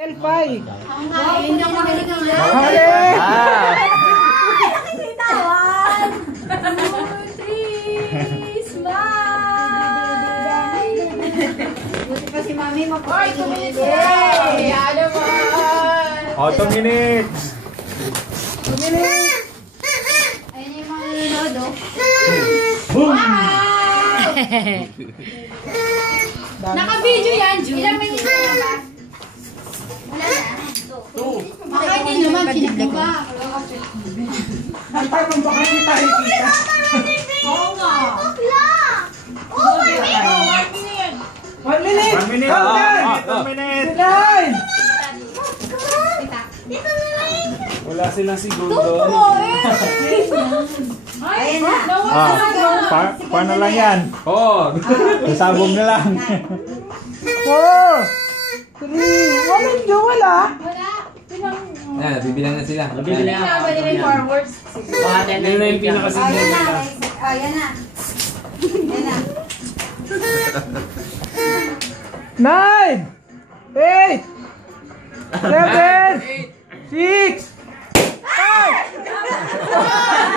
Elfay. Hindi ako makinig. Hali! One, two, three, smile! Buti pa si mami mo po. Ay, 2 minutes na! Yan naman! Oh, 2 minutes! 2 minutes! Ayun yung mga nanonood, oh. Boom! Naka-video yan, June. Ilang minutes na ba? Wala na. 2. Baka hindi naman, pinag ba? Ang tanong baka hindi tayo kita. Oo nga. Oh, 1 minute! 1 minute! 1 minute! Countdown! 1 minute! Nine! Wala silang segundo. Ayun na. Paano lang yan? Oo. Sasabog na lang. 4 3 walang duwal ah! Wala. Yan, bibilang na sila. Bibilang na. Pwede rin forwards. Yun na yung pinakasigil. Ayan na. Ayan na. Ayan na. 9 8 7 6 5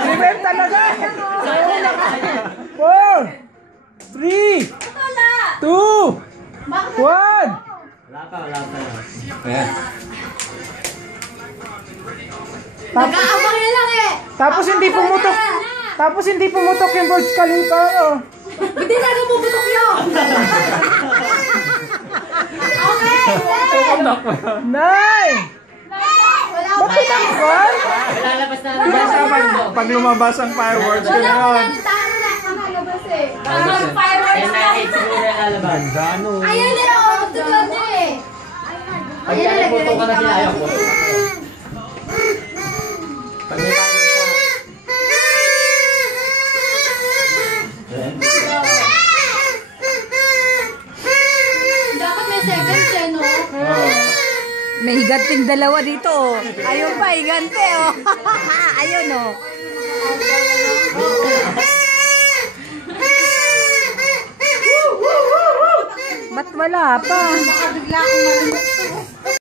Revenge talaga! 4 3 2 1 Wala pa. Ayan. Nag-aabang na lang eh. Tapos hindi pumutok yung Burj Khalifa oh. Hindi na puputok yun. Okay. 9 Wala Ba't pinangkol? Lalabas na. Pag lumabas ang fireworks ko na yun. Tama na. Tama labas eh. Ayun na, 8 siguro yung lalabas. Ayan na oh. Tutulad niya eh. Pag naliputo ka na sila, ayaw ko. Pag may Dapat may seconds eh no? May higanting dalawa dito, oh. Ayun pa, higante, oh. Ayun, oh. Ba't wala pa? Baka bigla akong malunod.